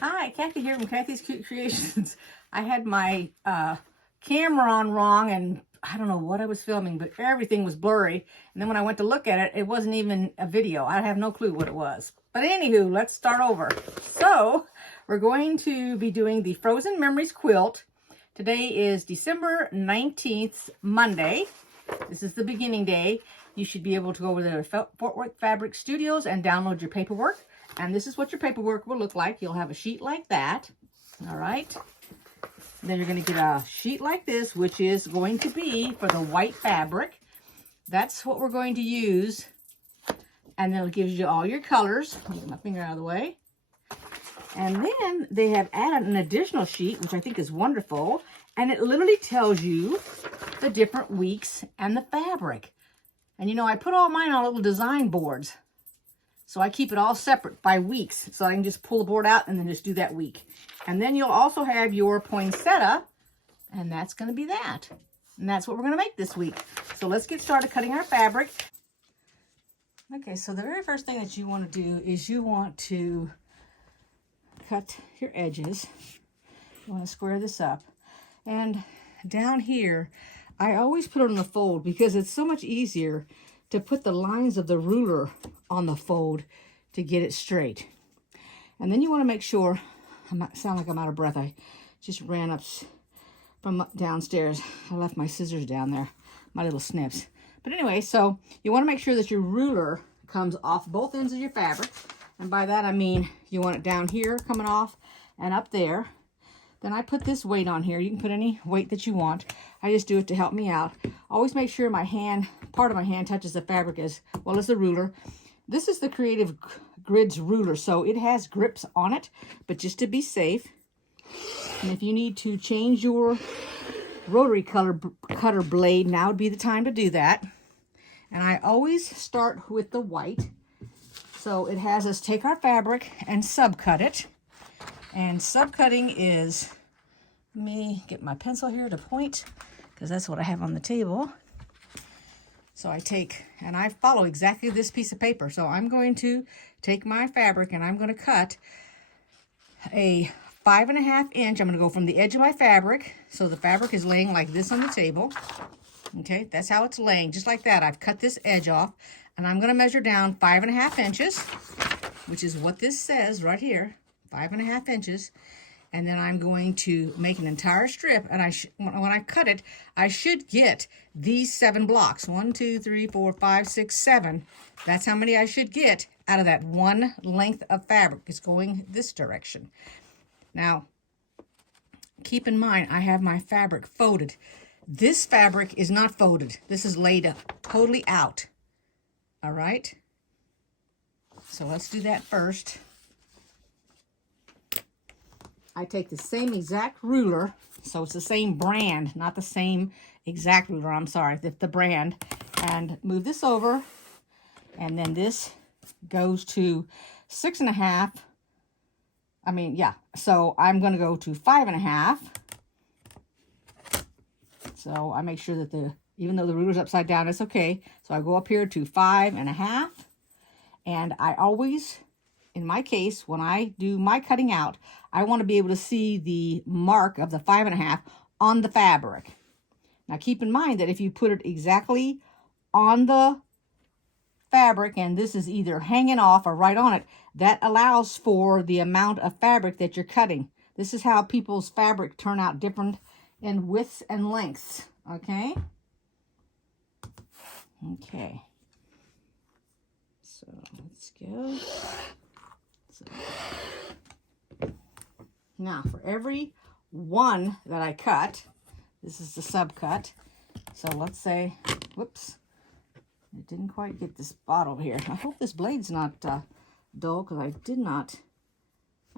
Hi, Kathy here from Kathy's Cute Creations. I had my camera on wrong and I don't know what I was filming, but everything was blurry. And then when I went to look at it, it wasn't even a video. I have no clue what it was. But anywho, let's start over. So we're going to be doing the Frozen Memories quilt. Today is December 19th, Monday. This is the beginning day. You should be able to go over to Fort Worth Fabric Studios and download your paperwork. And this is what your paperwork will look like. You'll have a sheet like that. All right. Then you're going to get a sheet like this, which is going to be for the white fabric. That's what we're going to use. And then it gives you all your colors. Get my finger out of the way. And then they have added an additional sheet, which I think is wonderful. And it literally tells you the different weeks and the fabric. And you know, I put all mine on little design boards. So I keep it all separate by weeks. So I can just pull the board out and then just do that week. And then you'll also have your poinsettia. And that's going to be that. And that's what we're going to make this week. So let's get started cutting our fabric. Okay, so the very first thing that you want to do is you want to cut your edges. You want to square this up. And down here, I always put it on the fold because it's so much easier to put the lines of the ruler on the fold to get it straight. And then you want to make sure, I sound like I'm out of breath. I just ran up from downstairs. I left my scissors down there, my little snips. But anyway, so you want to make sure that your ruler comes off both ends of your fabric. And by that, I mean you want it down here coming off and up there. Then I put this weight on here. You can put any weight that you want. I just do it to help me out. Always make sure my hand, part of my hand touches the fabric as well as the ruler. This is the Creative Grids ruler, so it has grips on it, but just to be safe. And if you need to change your rotary cutter blade, now would be the time to do that. And I always start with the white. So it has us take our fabric and subcut it. And subcutting is, let me get my pencil here to point, because that's what I have on the table. So I take, and I follow exactly this piece of paper. So I'm going to take my fabric and I'm going to cut a 5.5 inch. I'm going to go from the edge of my fabric. So the fabric is laying like this on the table. Okay, that's how it's laying, just like that. I've cut this edge off, and I'm going to measure down 5.5 inches, which is what this says right here. 5.5 inches, and then I'm going to make an entire strip, and when I cut it, I should get these 7 blocks. 1, 2, 3, 4, 5, 6, 7. That's how many I should get out of that one length of fabric. It's going this direction. Now, keep in mind, I have my fabric folded. This fabric is not folded. This is laid totally out. All right? So let's do that first. I take the same exact ruler, so it's the same brand, not the same exact ruler, I'm sorry, the brand, and move this over, and then this goes to 6.5, so I'm going to go to 5.5, so I make sure that even though the ruler's upside down, it's okay, so I go up here to 5.5, and I always, in my case, when I do my cutting out, I want to be able to see the mark of the 5.5 on the fabric. Now keep in mind that if you put it exactly on the fabric and this is either hanging off or right on it, that allows for the amount of fabric that you're cutting. This is how people's fabric turn out different in widths and lengths, okay? Okay. So let's go. Now, for every one that I cut, this is the subcut. So let's say, whoops, I didn't quite get this spot over here. I hope this blade's not dull, because I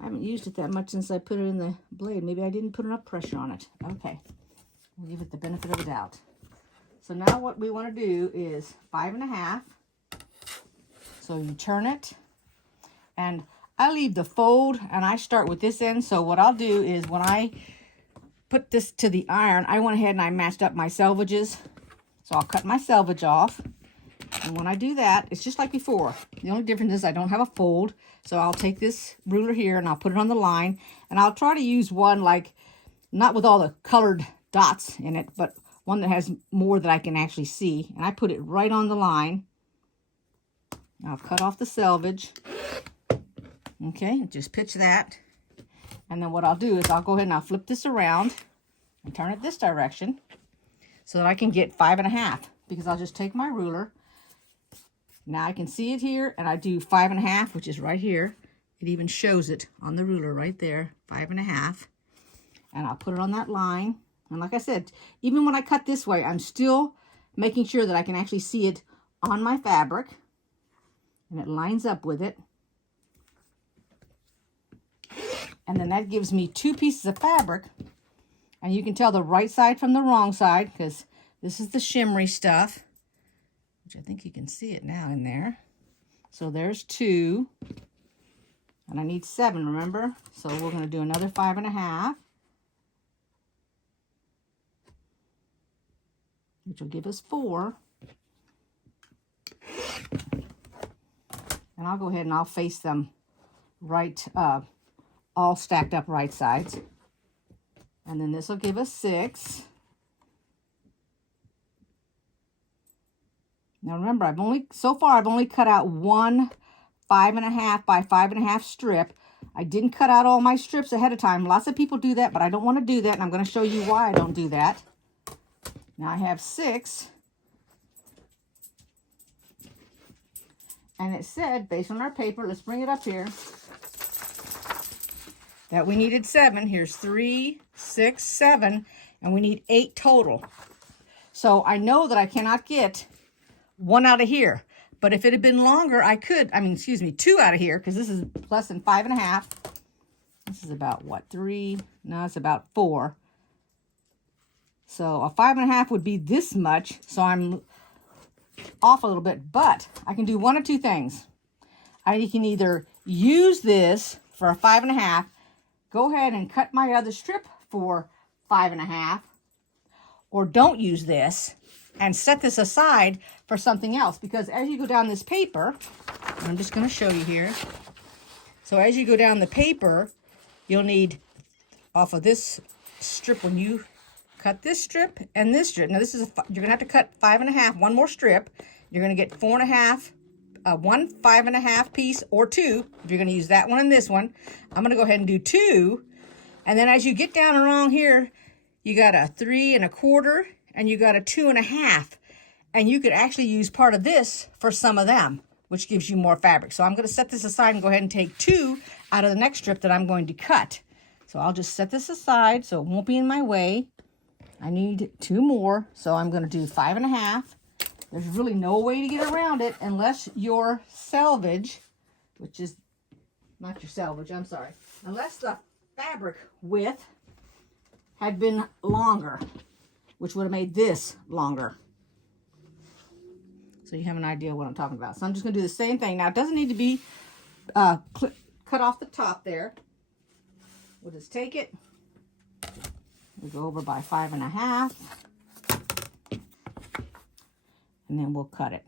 haven't used it that much since I put it in the blade. Maybe I didn't put enough pressure on it. Okay, we'll give it the benefit of the doubt. So now what we want to do is 5.5. So you turn it, and I leave the fold and I start with this end. So what I'll do is when I put this to the iron, I went ahead and I matched up my selvages. So I'll cut my selvage off. And when I do that, it's just like before. The only difference is I don't have a fold. So I'll take this ruler here and I'll put it on the line, and I'll try to use one like, not with all the colored dots in it, but one that has more that I can actually see. And I put it right on the line. I'll cut off the selvage. Okay, just pitch that. And then what I'll do is I'll go ahead and I'll flip this around and turn it this direction so that I can get 5.5, because I'll just take my ruler. Now I can see it here, and I do 5.5, which is right here. It even shows it on the ruler right there, 5.5. And I'll put it on that line. And like I said, even when I cut this way, I'm still making sure that I can actually see it on my fabric. And it lines up with it. And then that gives me 2 pieces of fabric. And you can tell the right side from the wrong side, because this is the shimmery stuff, which I think you can see it now in there. So there's 2. And I need 7, remember? So we're going to do another 5.5. Which will give us 4. And I'll go ahead and I'll face them right, all stacked up right sides. And then this will give us 6. Now remember, I've only cut out one 5.5 by 5.5 strip. I didn't cut out all my strips ahead of time. Lots of people do that, but I don't want to do that, and I'm going to show you why I don't do that. Now I have 6. And it said, based on our paper, let's bring it up here, that we needed 7. Here's 3, 6, 7, and we need 8 total. So I know that I cannot get 1 out of here. But if it had been longer, I could, 2 out of here, because this is less than 5.5. This is about, what, 3? No, it's about 4. So a 5.5 would be this much. So I'm off a little bit, but I can do one of 2 things. I can either use this for a 5.5, go ahead and cut my other strip for 5.5, or don't use this and set this aside for something else. Because as you go down this paper, I'm just going to show you here. So as you go down the paper, you'll need, off of this strip, when you cut this strip and this strip. Now this is, you're going to have to cut 5.5, one more strip. You're going to get 4.5, one 5.5 piece, or 2, if you're going to use that one and this one. I'm going to go ahead and do 2. And then as you get down along here, you got a 3 1/4, and you got a 2 1/2. And you could actually use part of this for some of them, which gives you more fabric. So I'm going to set this aside and go ahead and take 2 out of the next strip that I'm going to cut. So I'll just set this aside so it won't be in my way. I need 2 more, so I'm going to do 5.5. There's really no way to get around it unless your selvage, which is not your selvage, I'm sorry, unless the fabric width had been longer, which would have made this longer. So you have an idea what I'm talking about. So I'm just going to do the same thing. Now, it doesn't need to be cut off the top there. We'll just take it. We go over by 5.5. And then we'll cut it.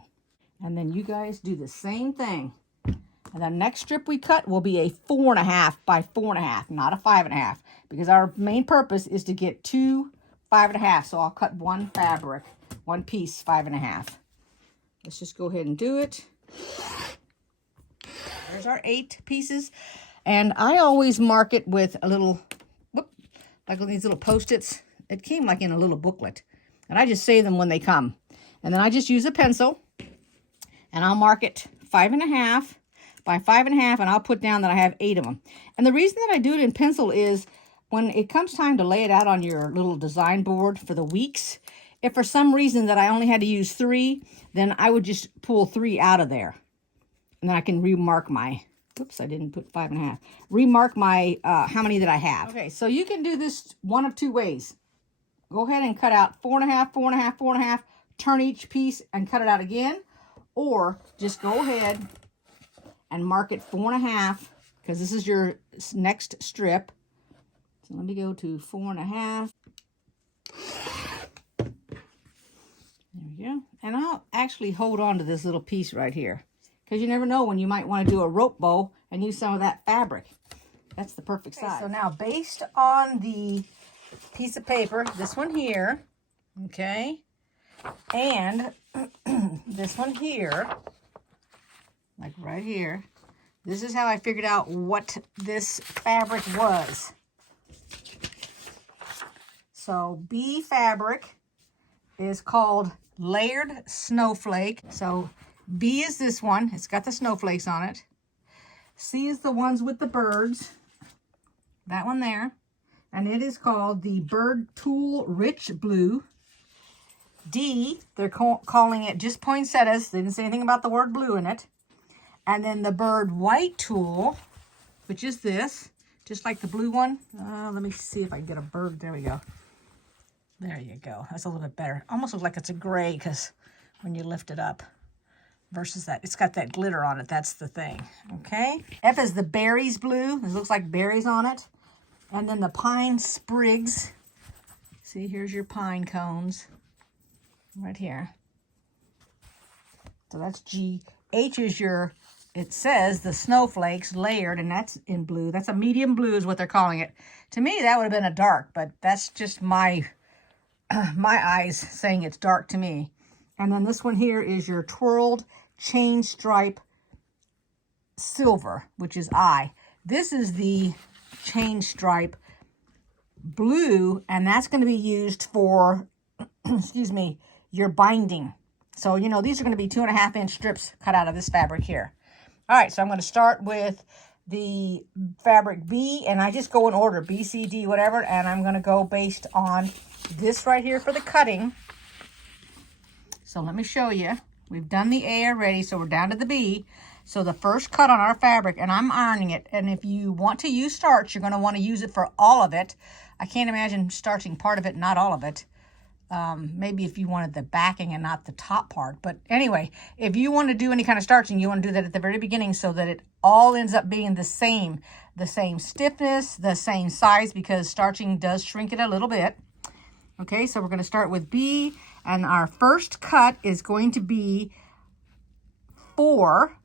And then you guys do the same thing. And the next strip we cut will be a 4.5 by 4.5, not a 5.5. Because our main purpose is to get 2 5.5. So I'll cut one fabric, one piece 5.5. Let's just go ahead and do it. There's our 8 pieces. And I always mark it with a little, like on these little Post-its. It came like in a little booklet. And I just save them when they come. And then I just use a pencil. And I'll mark it 5.5 by 5.5. And I'll put down that I have 8 of them. And the reason that I do it in pencil is when it comes time to lay it out on your little design board for the weeks, if for some reason that I only had to use 3, then I would just pull 3 out of there. And then I can remark my, oops, I didn't put 5.5. Remark my, how many that I have. Okay, so you can do this one of 2 ways. Go ahead and cut out 4.5, 4.5, 4.5, turn each piece and cut it out again. Or just go ahead and mark it 4.5, because this is your next strip. So let me go to 4.5. There we go. And I'll actually hold on to this little piece right here, because you never know when you might want to do a rope bow and use some of that fabric. That's the perfect size. So now, based on the piece of paper, this one here, okay, and this one here, like right here, this is how I figured out what this fabric was. So B fabric is called Layered Snowflake. So B is this one. It's got the snowflakes on it. C is the ones with the birds. That one there. And it is called the Bird Tulle Rich Blue. D, they're calling it just poinsettias. They didn't say anything about the word blue in it. And then the Bird White Tulle, which is this, just like the blue one. Let me see if I can get a bird. There we go. There you go. That's a little bit better. Almost looks like it's a gray because when you lift it up versus that, it's got that glitter on it. That's the thing. Okay. F is the berries blue. It looks like berries on it. And then the pine sprigs. See, here's your pine cones right here. So that's G. H is your, it says the snowflakes layered, and that's in blue. That's a medium blue is what they're calling it. To me, that would have been a dark, but that's just my eyes saying it's dark to me. And then this one here is your twirled chain stripe silver, which is I. This is the chain stripe blue, and that's going to be used for, excuse me, your binding. So, you know, these are going to be 2.5 inch strips cut out of this fabric here. All right, so I'm going to start with the fabric B, and I just go in order, B, C, D, whatever, and I'm going to go based on this right here for the cutting. So let me show you. We've done the A already, so we're down to the B. So the first cut on our fabric, and I'm ironing it, and if you want to use starch, you're going to want to use it for all of it. I can't imagine starching part of it, not all of it. Maybe if you wanted the backing and not the top part. But anyway, if you want to do any kind of starching, you want to do that at the very beginning so that it all ends up being the same stiffness, the same size, because starching does shrink it a little bit. Okay, so we're going to start with B, and our first cut is going to be 4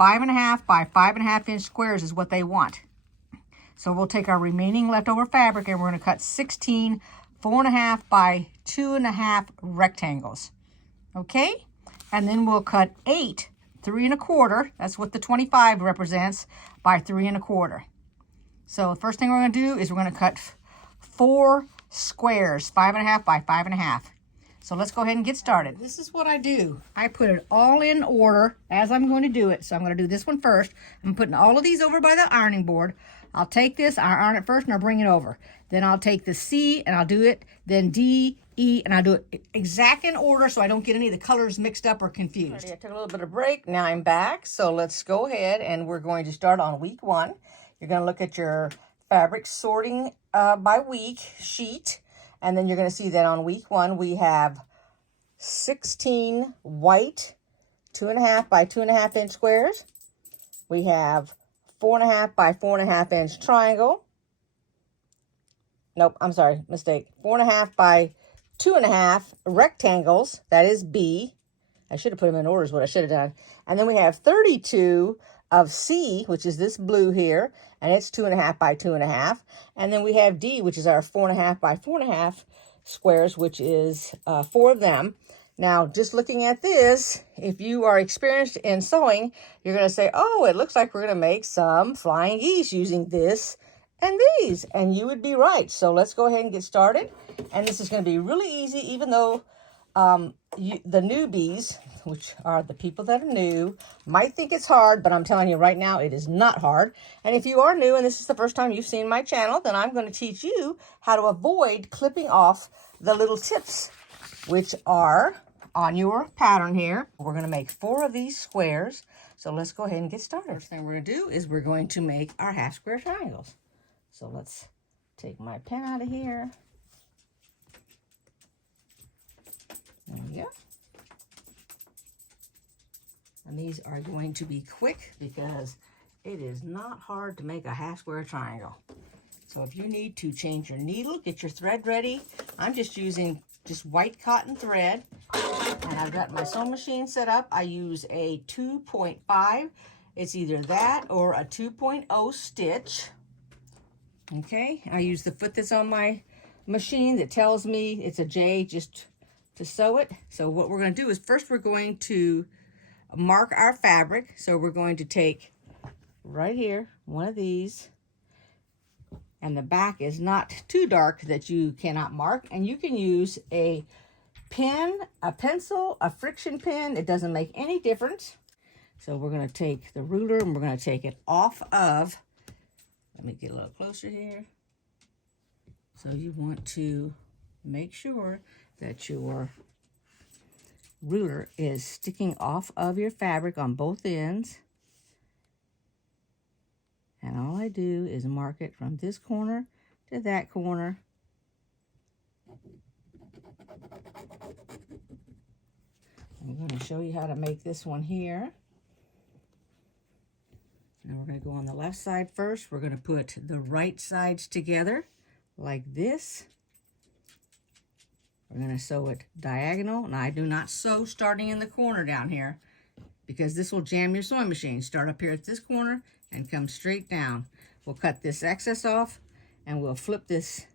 5.5 by 5.5 inch squares is what they want. So we'll take our remaining leftover fabric and we're going to cut 16 4.5 by 2.5 rectangles. Okay, and then we'll cut 8 3 1/4. That's what the 25 represents, by 3 1/4. So the first thing we're going to do is we're going to cut 4 squares, 5.5 by 5.5. So let's go ahead and get started. This is what I do. I put it all in order as I'm going to do it. So I'm going to do this one first. I'm putting all of these over by the ironing board. I'll take this, I'll iron it first, and I'll bring it over. Then I'll take the C, and I'll do it. Then D, E, and I'll do it exact in order so I don't get any of the colors mixed up or confused. Alrighty, I took a little bit of break. Now I'm back. So let's go ahead, and we're going to start on week 1. You're going to look at your fabric sorting by week sheet. And then you're going to see that on week 1, we have 16 white 2.5 by 2.5 inch squares. We have 4.5 by 4.5 inch triangle. Nope, I'm sorry, mistake. 4.5 by 2.5 rectangles. That is B. I should have put them in order is what I should have done. And then we have 32 of C, which is this blue here, and it's 2.5 by 2.5. And then we have D, which is our 4.5 by 4.5 squares, which is 4 of them. Now, just looking at this, if you are experienced in sewing, you're going to say, oh, it looks like we're going to make some flying geese using this and these. And you would be right. So let's go ahead and get started. And this is going to be really easy, even though the newbies, which are the people that are new, might think it's hard, but I'm telling you right now, it is not hard. And if you are new and this is the first time you've seen my channel, then I'm going to teach you how to avoid clipping off the little tips, which are on your pattern here. We're going to make 4 of these squares. So let's go ahead and get started. First thing we're going to do is we're going to make our half square triangles. So let's take my pen out of here. There we go. And these are going to be quick because it is not hard to make a half square triangle. So if you need to change your needle, get your thread ready. I'm just using just white cotton thread. And I've got my sewing machine set up. I use a 2.5 It's either that or a 2.0 stitch. Okay, I use the foot that's on my machine that tells me it's a J just to sew it. So what we're going to do is first we're going to mark our fabric. So we're going to take right here, one of these, and the back is not too dark that you cannot mark, and you can use a pen, a pencil, a friction pen. It doesn't make any difference. So we're going to take the ruler and we're going to take it off of, let me get a little closer here. So you want to make sure that your ruler is sticking off of your fabric on both ends. And all I do is mark it from this corner to that corner. I'm going to show you how to make this one here. Now we're going to go on the left side first. We're going to put the right sides together like this. We're going to sew it diagonal, and I do not sew starting in the corner down here because this will jam your sewing machine. Start up here at this corner and come straight down. We'll cut this excess off and we'll flip this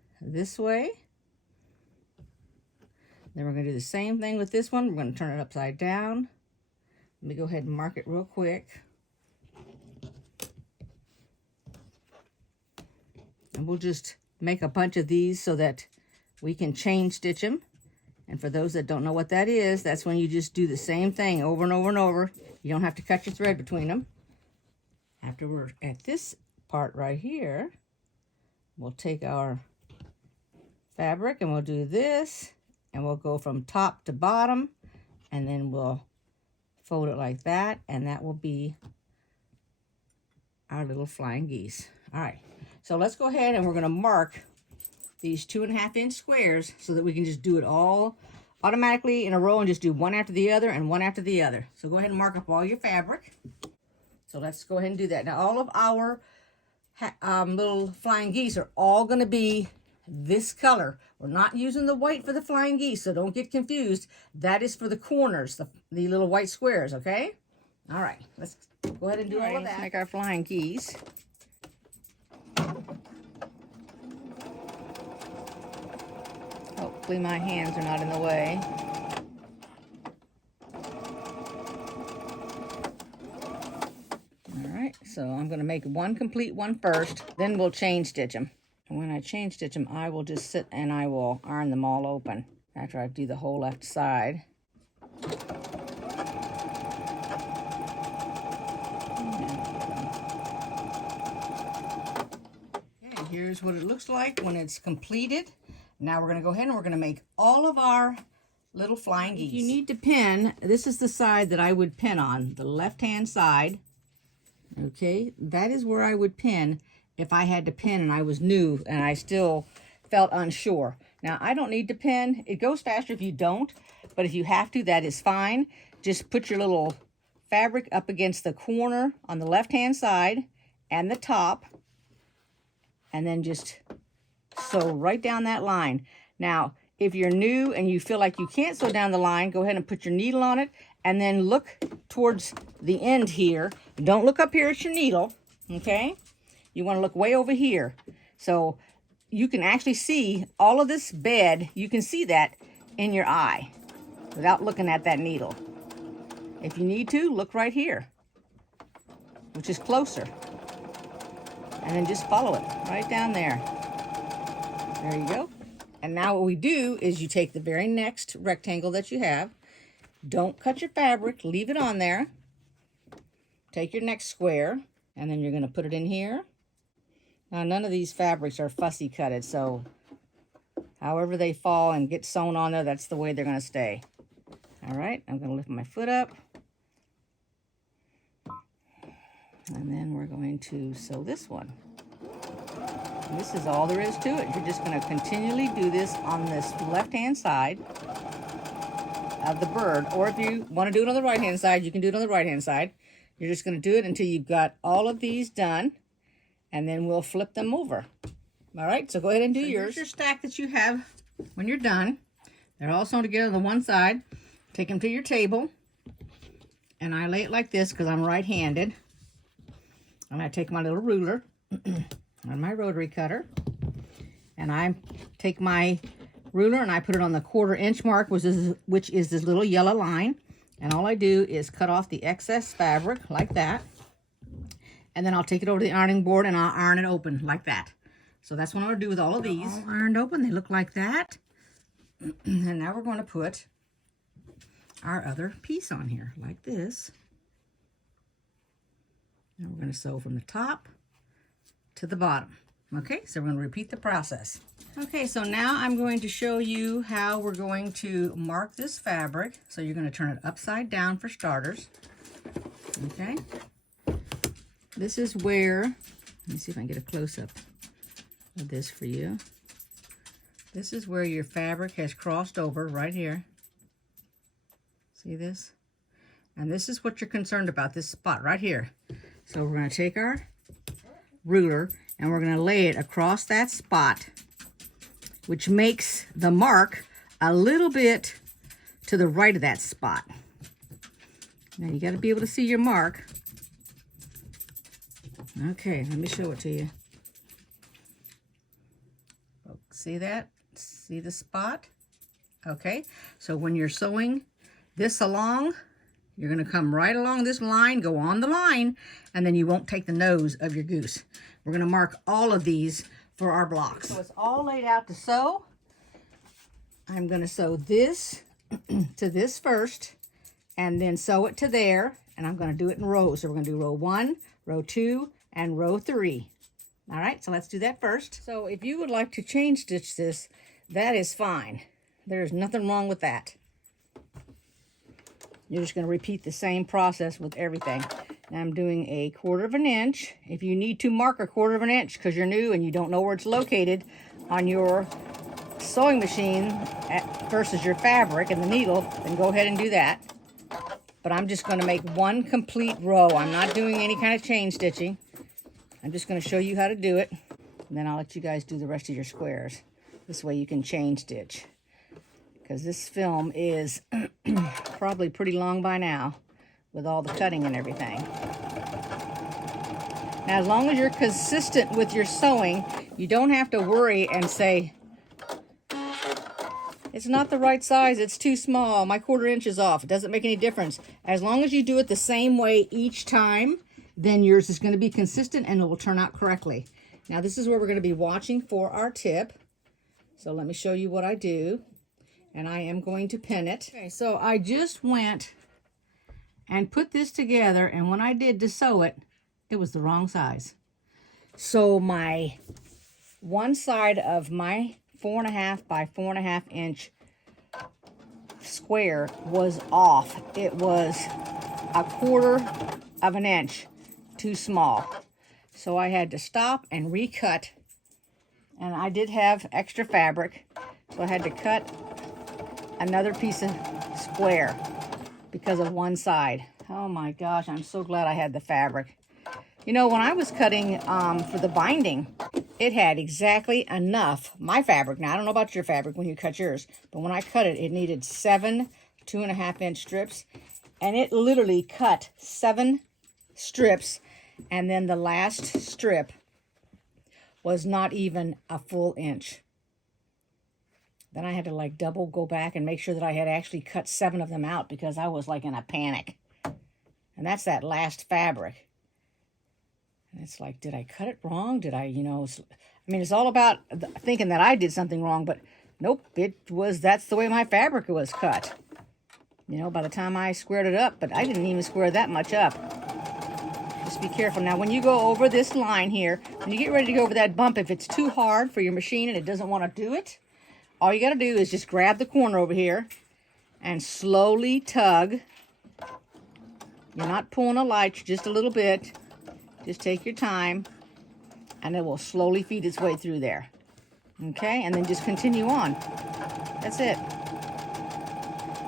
way. Then we're going to do the same thing with this one. We're going to turn it upside down. Let me go ahead and mark it real quick. And we'll just make a bunch of these so that we can chain stitch them. And for those that don't know what that is, that's when you just do the same thing over and over and over. You don't have to cut your thread between them. After we're at this part right here, we'll take our fabric and we'll do this, and we'll go from top to bottom, and then we'll fold it like that, and that will be our little flying geese. All right, so let's go ahead and we're going to mark these 2.5 inch squares so that we can just do it all automatically in a row and just do one after the other and one after the other. So go ahead and mark up all your fabric. So let's go ahead and do that. Now all of our little flying geese are all going to be this color. We're not using the white for the flying geese, so don't get confused. That is for the corners, the little white squares, okay? All right, let's go ahead and do all of that. Make our flying geese. Hopefully my hands are not in the way. All right, so I'm going to make one complete one first, then we'll chain stitch them. And when I chain stitch them, I will just sit and I will iron them all open after I do the whole left side. Okay, here's what it looks like when it's completed. Now we're going to go ahead and we're going to make all of our little flying geese. If you need to pin, this is the side that I would pin on, the left-hand side. Okay, that is where I would pin if I had to pin and I was new and I still felt unsure. Now, I don't need to pin. It goes faster if you don't, but if you have to, that is fine. Just put your little fabric up against the corner on the left-hand side and the top, and then just sew right down that line. Now, if you're new and you feel like you can't sew down the line, go ahead and put your needle on it and then look towards the end here. Don't look up here at your needle, okay? You want to look way over here. So you can actually see all of this bed. You can see that in your eye without looking at that needle. If you need to, look right here, which is closer. And then just follow it right down there. There you go. And now what we do is you take the very next rectangle that you have. Don't cut your fabric. Leave it on there. Take your next square, and then you're going to put it in here. Now, none of these fabrics are fussy cutted, so however they fall and get sewn on there, that's the way they're going to stay. All right, I'm going to lift my foot up. And then we're going to sew this one. And this is all there is to it. You're just going to continually do this on this left-hand side of the bird. Or if you want to do it on the right-hand side, you can do it on the right-hand side. You're just going to do it until you've got all of these done. And then we'll flip them over. All right, so go ahead and do yours. Here's your stack that you have when you're done. They're all sewn together on the one side. Take them to your table. And I lay it like this because I'm right-handed. And I take my little ruler and my rotary cutter, and I take my ruler and I put it on the 1/4 inch mark, which is this little yellow line. And all I do is cut off the excess fabric like that. And then I'll take it over to the ironing board and I'll iron it open like that. So that's what I'm going to do with all of these. All ironed open, they look like that. And now we're going to put our other piece on here like this. Now we're going to sew from the top to the bottom. Okay, so we're going to repeat the process. Okay, so now I'm going to show you how we're going to mark this fabric. So you're going to turn it upside down for starters. Okay. This is where, let me see if I can get a close-up of this for you. This is where your fabric has crossed over right here. See this? And this is what you're concerned about, this spot right here. So we're going to take our ruler and we're going to lay it across that spot, which makes the mark a little bit to the right of that spot. Now you got to be able to see your mark. Okay, let me show it to you. See that? See the spot? Okay, so when you're sewing this along, you're going to come right along this line, go on the line, and then you won't take the nose of your goose. We're going to mark all of these for our blocks. So it's all laid out to sew. I'm going to sew this to this first, and then sew it to there, and I'm going to do it in rows. So we're going to do row 1, row 2, and row 3. All right, so let's do that first. So if you would like to chain stitch this, that is fine. There's nothing wrong with that. You're just going to repeat the same process with everything. Now I'm doing a 1/4 inch. If you need to mark a 1/4 inch because you're new and you don't know where it's located on your sewing machine versus your fabric and the needle, then go ahead and do that. But I'm just going to make one complete row. I'm not doing any kind of chain stitching. I'm just going to show you how to do it. And then I'll let you guys do the rest of your squares. This way you can chain stitch. Because this film is probably pretty long by now with all the cutting and everything. Now, as long as you're consistent with your sewing, you don't have to worry and say, it's not the right size, it's too small, my 1/4 inch is off. It doesn't make any difference. As long as you do it the same way each time, then yours is going to be consistent and it will turn out correctly. Now, this is where we're going to be watching for our tip. So let me show you what I do. And I am going to pin it. Okay, so I just went and put this together, and when I did to sew it, it was the wrong size. So my one side of my 4.5 by 4.5 inch square was off. It was a 1/4 inch too small. So I had to stop and recut. And I did have extra fabric, so I had to cut another piece of square because of one side. Oh my gosh, I'm so glad I had the fabric. You know, when I was cutting for the binding, it had exactly enough, my fabric. Now, I don't know about your fabric when you cut yours, but when I cut it, it needed 7 2.5 inch strips, and it literally cut 7 strips, and then the last strip was not even a full inch. Then I had to like double go back and make sure that I had actually cut 7 of them out because I was like in a panic. And that's that last fabric. And it's like, did I cut it wrong? Did I, I mean, it's all about thinking that I did something wrong, but nope, that's the way my fabric was cut. By the time I squared it up, but I didn't even square that much up. Just be careful. Now, when you go over this line here, when you get ready to go over that bump, if it's too hard for your machine and it doesn't want to do it, all you got to do is just grab the corner over here and slowly tug. You're not pulling a light, just a little bit. Just take your time, and it will slowly feed its way through there. Okay, and then just continue on. That's it.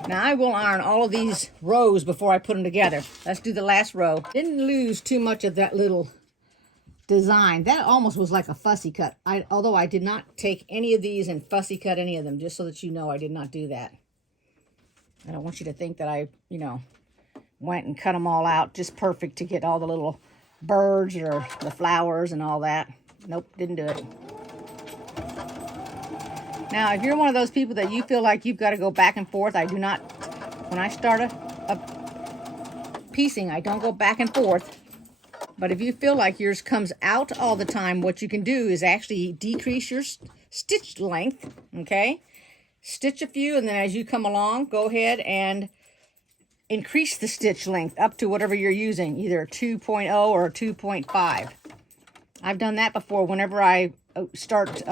Now, I will iron all of these rows before I put them together. Let's do the last row. Didn't lose too much of that little design. That almost was like a fussy cut. Although I did not take any of these and fussy cut any of them, just so that you know I did not do that. I don't want you to think that I, went and cut them all out just perfect to get all the little birds or the flowers and all that. Nope, didn't do it. Now, if you're one of those people that you feel like you've got to go back and forth, I do not, when I start a piecing, I don't go back and forth. But if you feel like yours comes out all the time, what you can do is actually decrease your stitch length, okay? Stitch a few, and then as you come along, go ahead and increase the stitch length up to whatever you're using, either a 2.0 or a 2.5. I've done that before whenever I start,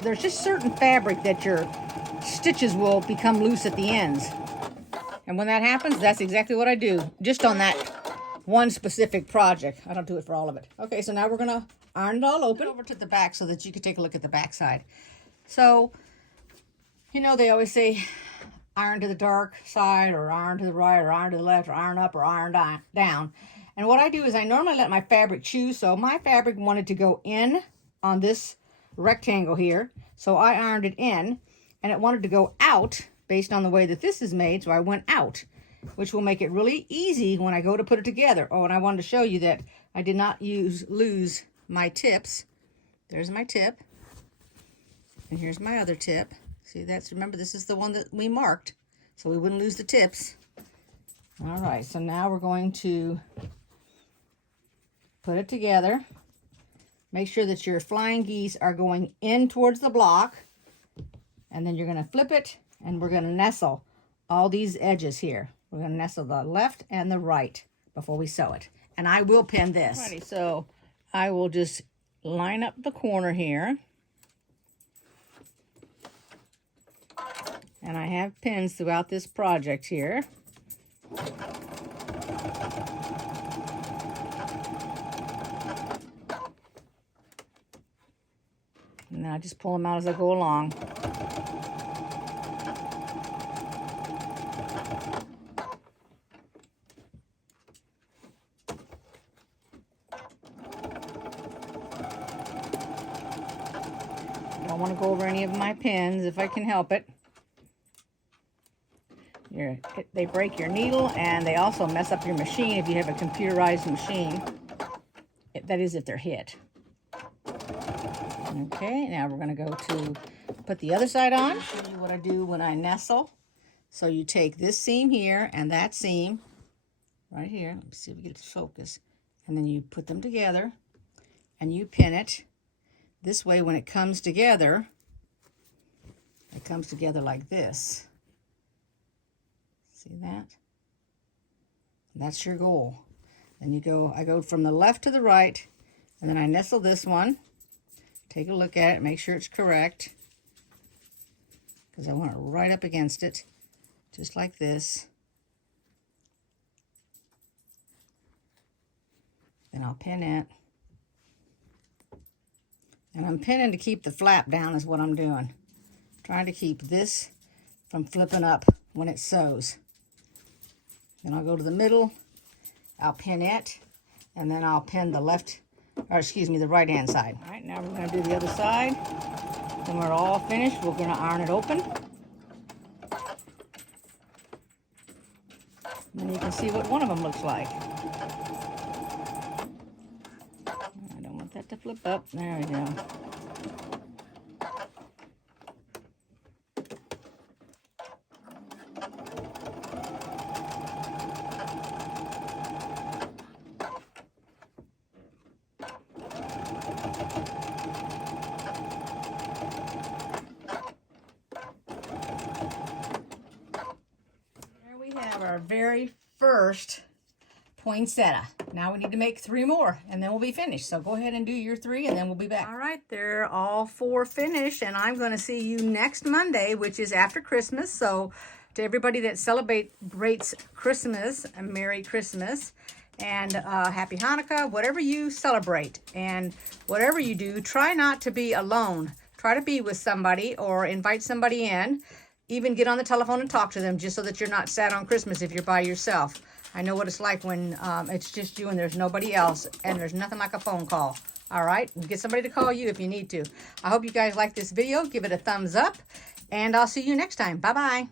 there's just certain fabric that your stitches will become loose at the ends. And when that happens, that's exactly what I do, just on that one specific project. I don't do it for all of it. Okay, so now we're gonna iron it all open over to the back so that you can take a look at the back side. So, you know, they always say iron to the dark side, or iron to the right, or iron to the left, or iron up, or iron down. And what I do is I normally let my fabric choose. So my fabric wanted to go in on this rectangle here, so I ironed it in, and it wanted to go out based on the way that this is made, so I went out, which will make it really easy when I go to put it together. Oh, and I wanted to show you that I did not lose my tips. There's my tip, and here's my other tip. See, remember, this is the one that we marked, so we wouldn't lose the tips. All right, so now we're going to put it together. Make sure that your flying geese are going in towards the block, and then you're going to flip it, and we're going to nestle all these edges here. We're going to nestle the left and the right before we sew it. And I will pin this. Alrighty, so I will just line up the corner here. And I have pins throughout this project here. And then I just pull them out as I go along. I don't want to go over any of my pins if I can help it. They break your needle, and they also mess up your machine if you have a computerized machine. That is, if they're hit. Okay, now we're going to go to put the other side on. I'll show you what I do when I nestle. So you take this seam here and that seam right here. Let's see if we get it to focus. And then you put them together and you pin it. This way, when it comes together like this. See that? That's your goal. Then I go from the left to the right, and then I nestle this one. Take a look at it, make sure it's correct, because I want it right up against it, just like this. Then I'll pin it. And I'm pinning to keep the flap down is what I'm doing. Trying to keep this from flipping up when it sews. Then I'll go to the middle, I'll pin it, and then I'll pin the the right hand side. All right, now we're going to do the other side. When we're all finished, we're going to iron it open. And then you can see what one of them looks like. I don't want that to flip up. There we go. Our very first poinsettia. Now we need to make 3 more, and then we'll be finished. So go ahead and do your 3, and then we'll be back. All right, they're all 4 finished, and I'm going to see you next Monday, which is after Christmas. So to everybody that celebrates Christmas, a Merry Christmas, and Happy Hanukkah, whatever you celebrate, and whatever you do, try not to be alone. Try to be with somebody or invite somebody in. Even get on the telephone and talk to them, just so that you're not sad on Christmas if you're by yourself. I know what it's like when it's just you and there's nobody else, and there's nothing like a phone call. All right? Get somebody to call you if you need to. I hope you guys like this video. Give it a thumbs up, and I'll see you next time. Bye-bye.